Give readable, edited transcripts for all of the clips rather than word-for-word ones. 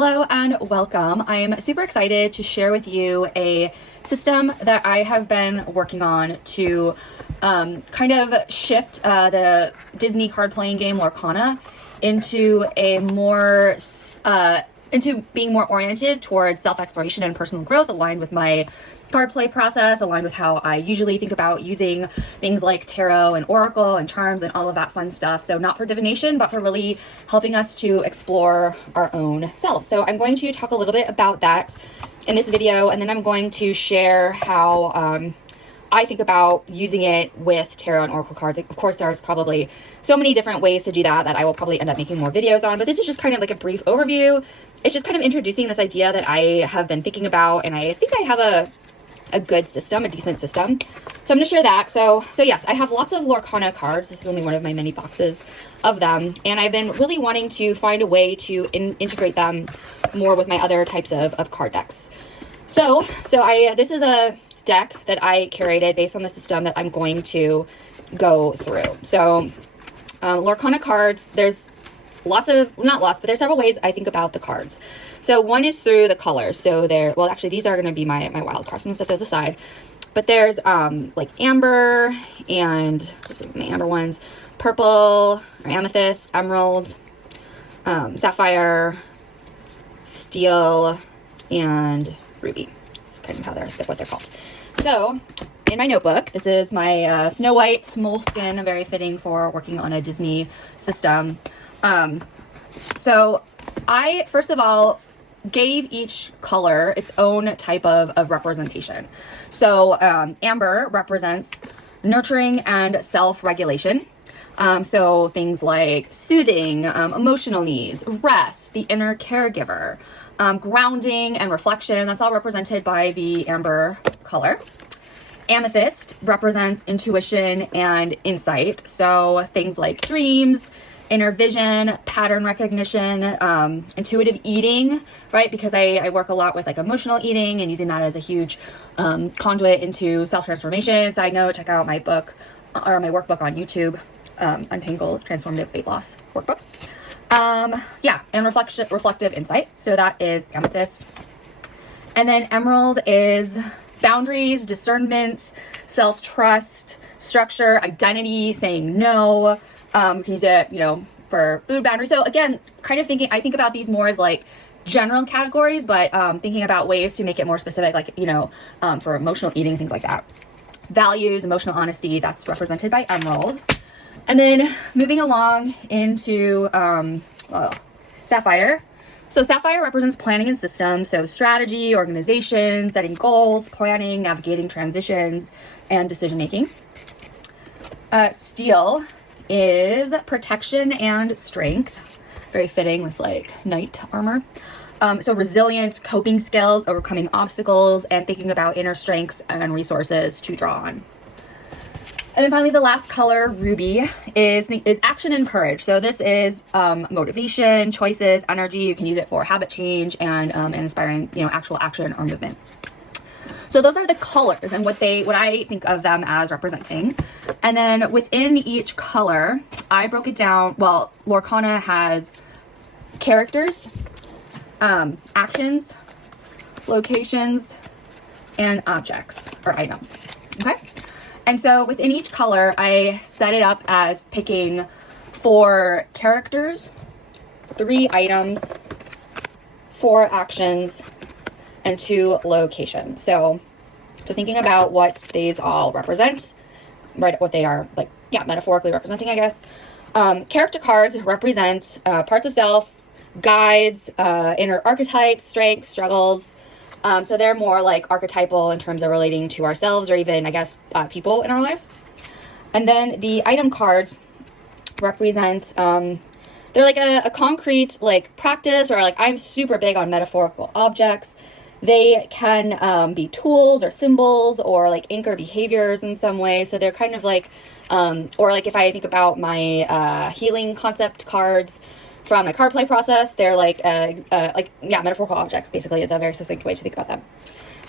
Hello and welcome. I am super excited to share with you a system that I have been working on to kind of shift the Disney card playing game Lorcana into a more into being more oriented towards self-exploration and personal growth, aligned with my card play process, aligned with how I usually think about using things like tarot and oracle and charms and all of that fun stuff. So not for divination, but for really helping us to explore our own selves. So I'm going to talk a little bit about that in this video, and then I'm going to share how I think about using it with tarot and oracle cards. Of course, there's probably so many different ways to do that I will probably end up making more videos on, but this is just kind of like a brief overview. It's just kind of introducing this idea that I have been thinking about, and I think I have a good system, a decent system. So I'm going to share that. So yes, I have lots of Lorcana cards. This is only one of my many boxes of them. And I've been really wanting to find a way to integrate them more with my other types of card decks. So this is a deck that I curated based on the system that I'm going to go through. So Lorcana cards, there's there's several ways I think about the cards. So one is through the colors. So well, actually these are going to be my wild cards. I'm going to set those aside. But there's like amber, and this is my amber ones, purple or amethyst, emerald, sapphire, steel, and ruby. That's kind of what they're called. So in my notebook, this is my Snow White moleskin, very fitting for working on a Disney system. So I, first of all, gave each color its own type of representation. So amber represents nurturing and self-regulation. So things like soothing, emotional needs, rest, the inner caregiver, grounding and reflection. That's all represented by the amber color. Amethyst represents intuition and insight. So things like dreams, inner vision, pattern recognition, intuitive eating, right? Because I work a lot with like emotional eating and using that as a huge conduit into self-transformation. Side note, check out my book or my workbook on YouTube, Untangled Transformative Weight Loss Workbook. Yeah, and reflective insight. So that is amethyst. And then emerald is boundaries, discernment, self-trust, structure, identity, saying no. We can use it, for food boundaries. So again, kind of I think about these more as like general categories, but thinking about ways to make it more specific, like, for emotional eating, things like that. Values, emotional honesty, that's represented by emerald. And then moving along into sapphire. So sapphire represents planning and systems, so strategy, organization, setting goals, planning, navigating transitions, and decision-making. Steel is protection and strength, very fitting with like knight armor. So resilience, coping skills, overcoming obstacles, and thinking about inner strengths and resources to draw on. And then finally, the last color, ruby, is action and courage. So this is motivation, choices, energy. You can use it for habit change and inspiring, actual action or movement. So those are the colors and what I think of them as representing. And then within each color, I broke it down. Well, Lorcana has characters, actions, locations, and objects or items. Okay. And so within each color, I set it up as picking 4 characters, 3 items, 4 actions, and 2 locations. So thinking about what these all represent, right? What they are metaphorically representing, I guess. Character cards represent parts of self, guides, inner archetypes, strengths, struggles. So they're more like archetypal in terms of relating to ourselves or even, I guess, people in our lives. And then the item cards represent, they're like a concrete like practice, or like I'm super big on metaphorical objects. They can be tools or symbols or like anchor behaviors in some way. So they're kind of like, or like if I think about my healing concept cards from my card play process, they're like metaphorical objects basically is a very succinct way to think about them.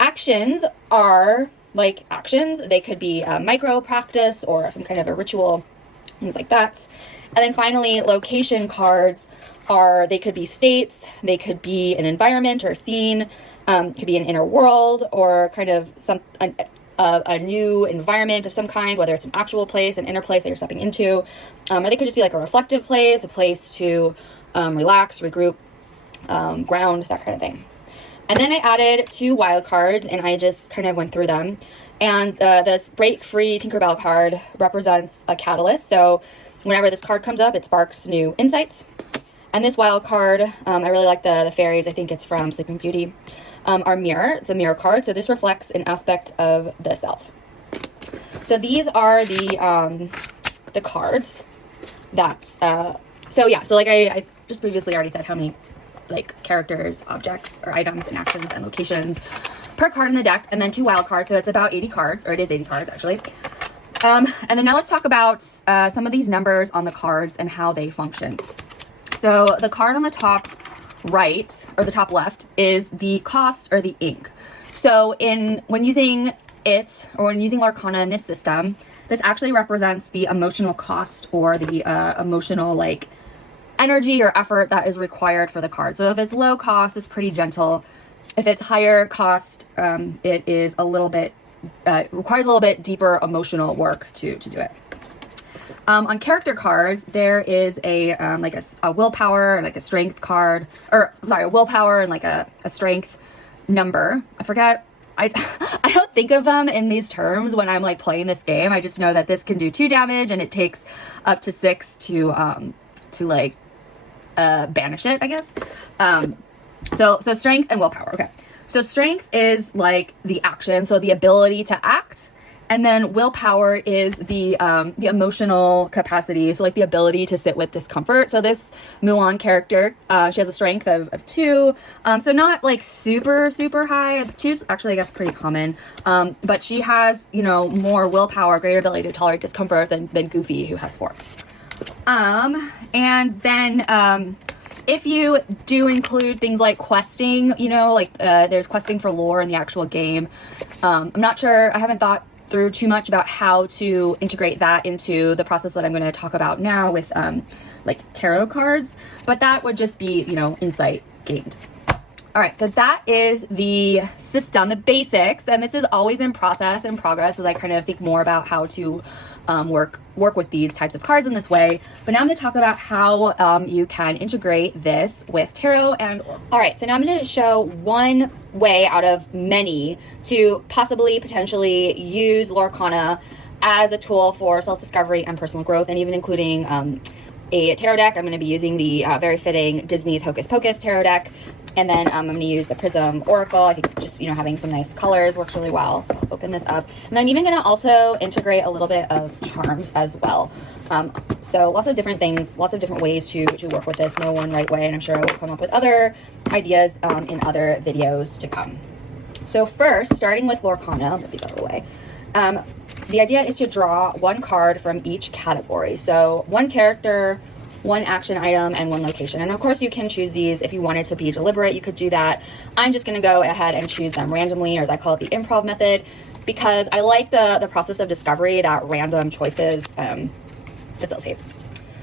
Actions are like actions. They could be a micro practice or some kind of a ritual, things like that. And then finally, location cards they could be states, they could be an environment or a scene, could be an inner world or kind of a new environment of some kind, whether it's an actual place, an inner place that you're stepping into, or they could just be like a reflective place, a place to relax, regroup, ground, that kind of thing. And then I added 2 wild cards and I just kind of went through them. And this Break Free Tinkerbell card represents a catalyst. So whenever this card comes up, it sparks new insights. And this wild card, I really like the fairies. I think it's from Sleeping Beauty. Our mirror, it's a mirror card. So this reflects an aspect of the self. So these are the cards that, so like I just previously already said how many like characters, objects, or items and actions and locations per card in the deck, and then 2 wild cards. So it's about 80 cards, or it is 80 cards actually. And then now let's talk about some of these numbers on the cards and how they function. So the card on the top right, or the top left, is the cost or the ink. So when using it, or when using Lorcana in this system, this actually represents the emotional cost or the emotional like energy or effort that is required for the card. So if it's low cost, it's pretty gentle. If it's higher cost, it is a little bit, requires a little bit deeper emotional work to do it. On character cards, there is a willpower, like a strength card, or sorry, a willpower and like a strength number. I forget. I don't think of them in these terms when I'm like playing this game. I just know that this can do 2 damage and it takes up to 6 to like banish it, I guess. So strength and willpower. Okay. So strength is like the action, so the ability to act. And then willpower is the emotional capacity, so like the ability to sit with discomfort. So this Mulan character, she has a strength of 2, so not like super high. 2's actually, I guess, pretty common. But she has, more willpower, greater ability to tolerate discomfort than Goofy, who has 4. And then if you do include things like questing, there's questing for lore in the actual game. I'm not sure. I haven't thought through too much about how to integrate that into the process that I'm going to talk about now with like tarot cards, but that would just be, insight gained. All right, so that is the system, the basics, and this is always in process and progress as I kind of think more about how to work with these types of cards in this way. But now I'm going to talk about how you can integrate this with tarot and oracle. All right, so now I'm going to show one way out of many to potentially use Lorcana as a tool for self-discovery and personal growth, and even including a tarot deck. I'm going to be using the very fitting Disney's Hocus Pocus tarot deck. And then I'm going to use the Prism Oracle. I think just, having some nice colors works really well. So I'll open this up. And then I'm even going to also integrate a little bit of charms as well. So lots of different things, lots of different ways to work with this. No one right way. And I'm sure I will come up with other ideas in other videos to come. So first, starting with Lorcana, I'll move these out of the way. The idea is to draw 1 card from each category. So 1 character, 1 action item, and 1 location. And of course you can choose these if you wanted to be deliberate, you could do that. I'm just going to go ahead and choose them randomly, or as I call it, the improv method, because I like the process of discovery that random choices facilitate.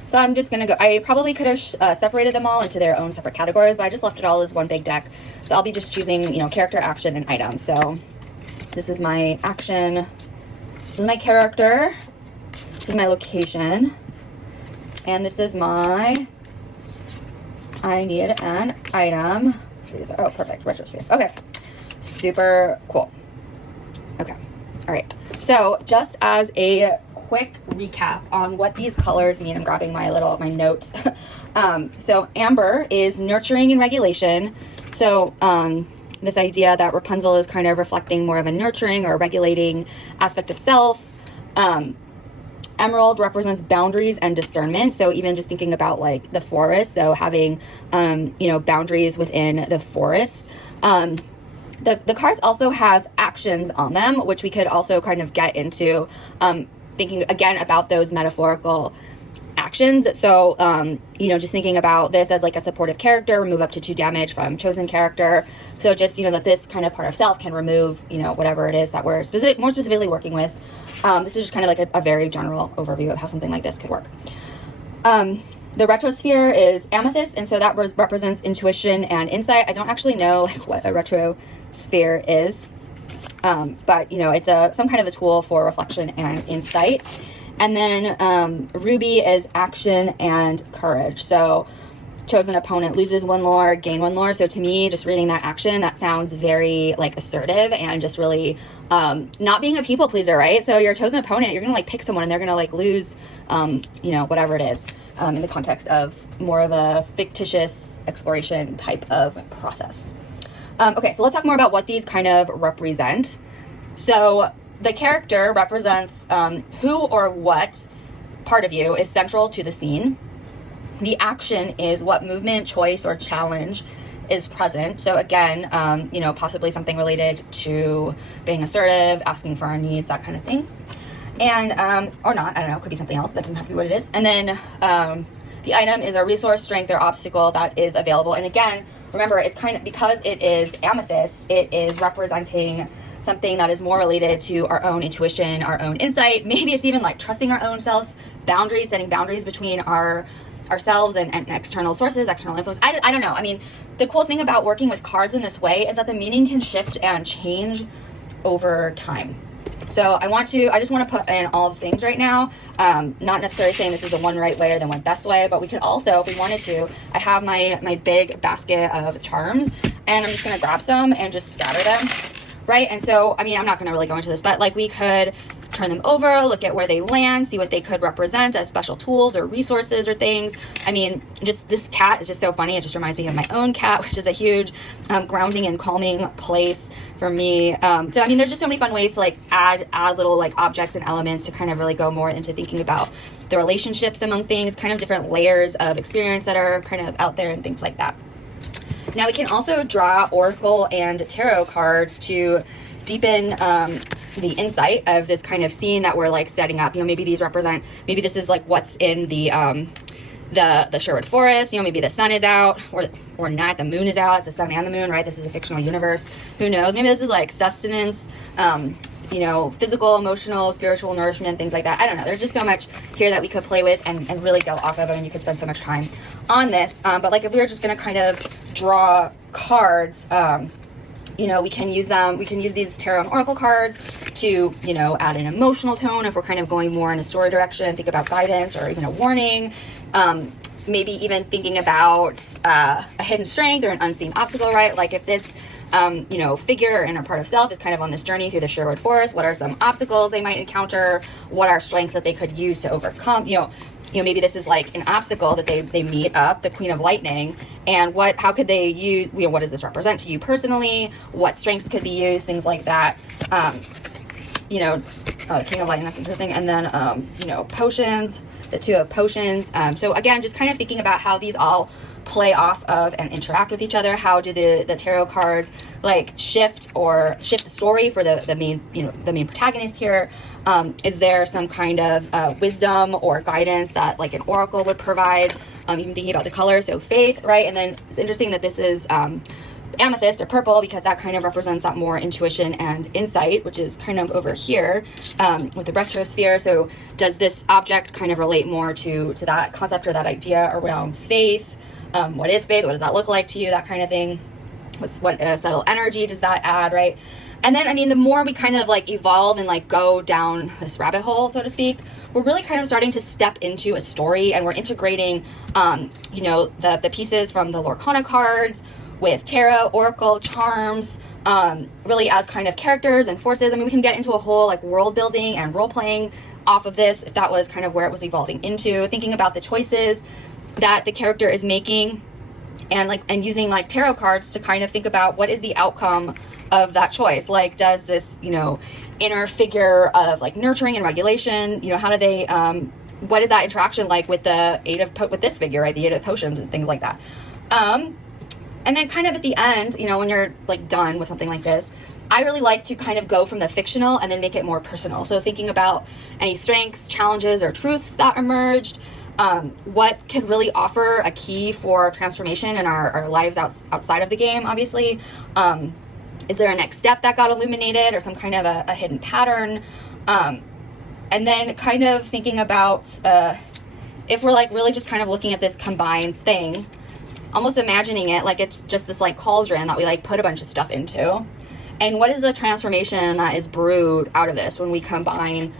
So I'm just going to go, I probably could have separated them all into their own separate categories, but I just left it all as one big deck. So I'll be just choosing, character, action, and item. So this is my action, this is my character, this is my location, and this is my, I need an item. Oh, perfect, retrosphere. Okay, super cool. Okay, all right. So just as a quick recap on what these colors mean, I'm grabbing my notes. So amber is nurturing and regulation. So this idea that Rapunzel is kind of reflecting more of a nurturing or regulating aspect of self. Emerald represents boundaries and discernment. So even just thinking about like the forest, so having, boundaries within the forest. The cards also have actions on them, which we could also kind of get into thinking again about those metaphorical actions. So, just thinking about this as like a supportive character, remove up to 2 damage from chosen character. So just, that this kind of part of self can remove, whatever it is that we're more specifically working with. This is just kind of like a very general overview of how something like this could work. The retrosphere is amethyst, and so that represents intuition and insight. I don't actually know like what a retrosphere is, but you know, it's some kind of a tool for reflection and insight. And then ruby is action and courage. So chosen opponent loses 1 lore, gain 1 lore. So to me, just reading that action, that sounds very like assertive and just really not being a people pleaser, right? So your chosen opponent, you're gonna like pick someone and they're gonna like lose, you know, whatever it is, in the context of more of a fictitious exploration type of process. Okay, so let's talk more about what these kind of represent. So the character represents who or what part of you is central to the scene. The action is what movement, choice, or challenge is present. So again, you know, possibly something related to being assertive, asking for our needs, that kind of thing. And, or not, I don't know, it could be something else. That doesn't have to be what it is. And then the item is a resource, strength, or obstacle that is available. And again, remember, it's kind of, because it is amethyst, it is representing something that is more related to our own intuition, our own insight. Maybe it's even like trusting our own selves, boundaries, setting boundaries between ourselves and external sources, external influence. I don't know. I mean, the cool thing about working with cards in this way is that the meaning can shift and change over time. So I just want to put in all the things right now. Not necessarily saying this is the one right way or the one best way, but we could also, if we wanted to, I have my big basket of charms, and I'm just going to grab some and just scatter them, right? And so, I mean, I'm not going to really go into this, but like we could turn them over, look at where they land, see what they could represent as special tools or resources or things. I mean, just this cat is just so funny. It just reminds me of my own cat, which is a huge grounding and calming place for me. So I mean, there's just so many fun ways to like add little like objects and elements to kind of really go more into thinking about the relationships among things, kind of different layers of experience that are kind of out there and things like that. Now we can also draw oracle and tarot cards to deepen the insight of this kind of scene that we're like setting up. You know, maybe these represent, maybe this is like what's in the Sherwood Forest. You know, maybe the sun is out, or not. The moon is out. It's the sun and the moon, right? This is a fictional universe. Who knows? Maybe this is like sustenance. You know, physical, emotional, spiritual nourishment, things like that. I don't know. There's just so much here that we could play with and really go off of. I mean, you could spend so much time on this. But like if we were just going to kind of draw cards, you know, we can use them. We can use these tarot and oracle cards to, you know, add an emotional tone if we're kind of going more in a story direction, think about guidance or even a warning. Maybe even thinking about a hidden strength or an unseen obstacle, right? Like if this you know, figure and a part of self is kind of on this journey through the Sherwood Forest. What are some obstacles they might encounter? What are strengths that they could use to overcome? You know, maybe this is like an obstacle that they meet up, the Queen of Lightning, and how could they use, you know, what does this represent to you personally? What strengths could be used? Things like that. You know, King of Lightning, that's interesting. And then, you know, potions, the 2 of potions. So again, just kind of thinking about how these all play off of and interact with each other. How do the tarot cards like shift the story for the main, you know, the main protagonist here? Is there some kind of wisdom or guidance that like an oracle would provide? Even thinking about the color, so faith, right? And then it's interesting that this is amethyst or purple, because that kind of represents that more intuition and insight, which is kind of over here with the retrosphere. So does this object kind of relate more to that concept or that idea around faith? What is faith? What does that look like to you? That kind of thing. What subtle energy does that add, right? And then, I mean, the more we kind of like evolve and like go down this rabbit hole, so to speak, we're really kind of starting to step into a story, and we're integrating, you know, the pieces from the Lorcana cards with tarot, oracle, charms, really as kind of characters and forces. I mean, we can get into a whole like world building and role playing off of this, if that was kind of where it was evolving into, thinking about the choices that the character is making, and using like tarot cards to kind of think about what is the outcome of that choice. Like, does this, you know, inner figure of like nurturing and regulation, you know, how do they, what is that interaction like with the with this figure, right? The 8 of potions and things like that. And then kind of at the end, you know, when you're like done with something like this, I really like to kind of go from the fictional and then make it more personal. So thinking about any strengths, challenges, or truths that emerged, what could really offer a key for transformation in our lives outside of the game, obviously. Is there a next step that got illuminated, or some kind of a hidden pattern? And then kind of thinking about if we're like really just kind of looking at this combined thing, almost imagining it like it's just this like cauldron that we like put a bunch of stuff into. And what is the transformation that is brewed out of this when we combine,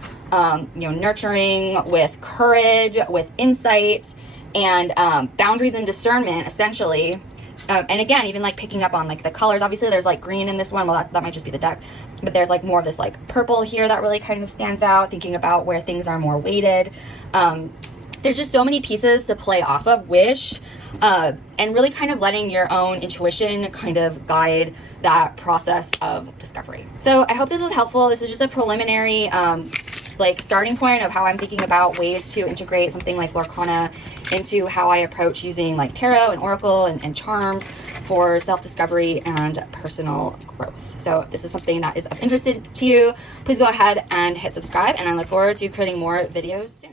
nurturing with courage, with insights, and boundaries and discernment, essentially. And again, even like picking up on like the colors. Obviously, there's like green in this one. Well, that might just be the deck. But there's like more of this like purple here that really kind of stands out, thinking about where things are more weighted. There's just so many pieces to play off of, and really kind of letting your own intuition kind of guide that process of discovery. So I hope this was helpful. This is just a preliminary starting point of how I'm thinking about ways to integrate something like Lorcana into how I approach using like tarot and oracle and charms for self-discovery and personal growth. So if this is something that is of interest to you, please go ahead and hit subscribe, and I look forward to creating more videos soon.